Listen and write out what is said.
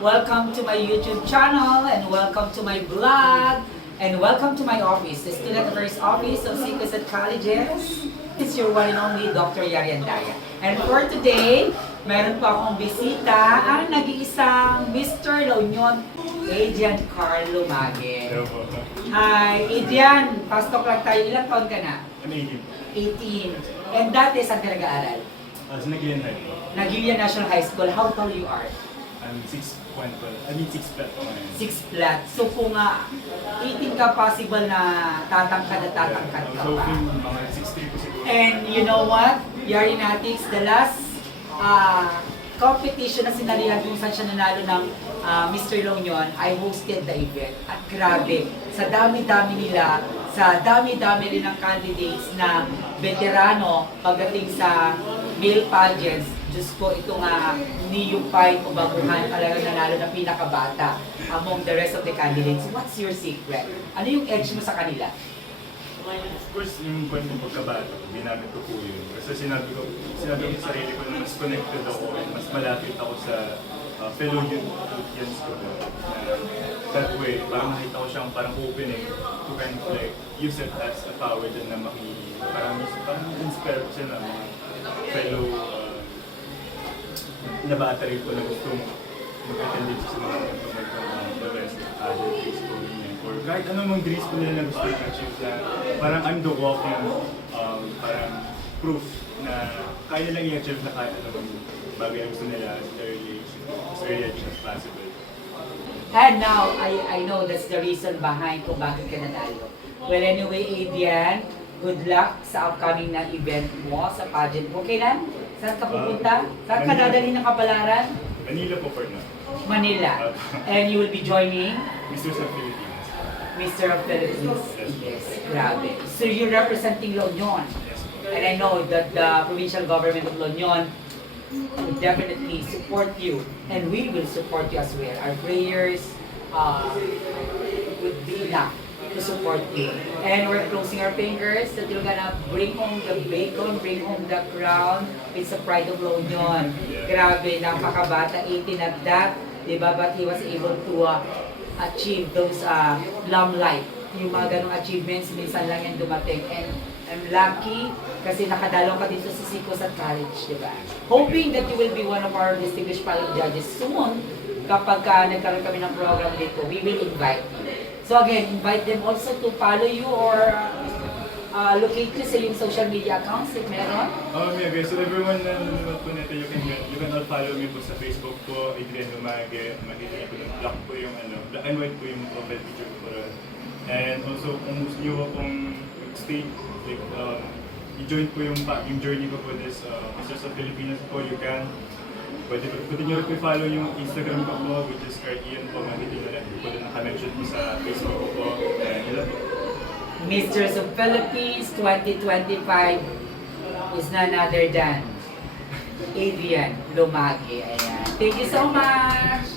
Welcome to my YouTube channel and welcome to my vlog and welcome to my office, the Student Affairs Office of Seekers at Colleges. It's your one and only Dr. Yari Andaya. And for today, meron pa akong bisita ang nag-iisang Mr. La Union, Adrian Carlo Mage. Hello po. Hi, Adrian. Fast talk lang tayo. Ilang taon ka na? I'm 18. 18. And dati, saan ka nag-aaral? Sa Nagilian High po. Nagilian National High School. How tall you are? I'm 6.12. I mean 6 flat po ngayon. 6 flat. So kung 18 ka, possible na tatangkad at tatangkad ka So, pa. mga 6'3 po siguro. And you know what? Yarinatics, the last competition na sinalihan kung saan siya nanalo ng Mr. La Union, I hosted the event. At grabe, sa dami-dami nila, sa dami-dami rin ng candidates na veterano pagdating sa male pageants, Diyos ko, ito nga niyupay o baguhan talaga nanalo ng pinakabata among the rest of the candidates. What's your secret? Ano yung edge mo sa kanila? Of course, yung point ng pagkabata, ginamit ko po yun. Kasi sinabi ko sa sarili ko na mas connected ako and mas malapit ako sa fellow youths ko. That way, parang nakita ko siyang parang opening to kind of like use it as a power din na parang inspire ko sila mga fellow na bata rin po na gustong mag-attend dito sa mga the rest of the grades ko or kahit anong grades ko nila na gusto i-achieve na parang I'm the walking parang proof na kaya nilang i-achieve na kahit anong bagay na gusto nila as early as possible. And now, I know that's the reason behind kung bakit ka nanalo. Well, anyway, Adrian, good luck sa upcoming na event mo sa pageant mo. Kailan? Saan ka pupunta? Saan ka dadalhin ng kapalaran? Manila po for now. Manila. And you will be joining Mr. sa Philippines. Mr. of Philippines. Yes, grabe. So you're representing La Union. Yes po. And I know that the provincial government of La Union will definitely support you. And we will support you as well. Our prayers would be enough to support you. And we're closing our fingers that you're gonna bring home the bacon, bring home the crown. It's the pride of La Union. Grabe, napakabata, 18 at that. Diba? But he was able to achieve those limelight. Yung mga ganong achievements, minsan lang yan dumating. And I'm lucky kasi nakadalaw ka dito sa Seekers at College, diba? Hoping that you will be one of our distinguished panel judges soon kapag nagkaroon kami ng program dito. We will invite you. So again, invite them also to follow you or locate you sa yung social media accounts if meron. Yeah guys, so everyone na nanonood po nito, you can all follow me po sa Facebook po, Adrian Lumage, makikita po ng black po yung black and white po yung profile picture ko ron. And also, kung gusto nyo pong stay, like, i-join po yung journey ko po this Masters of Filipinas po, you can. Pwede nyo rin po follow yung Instagram ko po, which is Cartian po, makikita nyo rin po din naka-mention po sa Facebook ko po. And yun lang po. Misters of Philippines 2025 is none other than Adrian Lumage. Ayan. Thank you so much!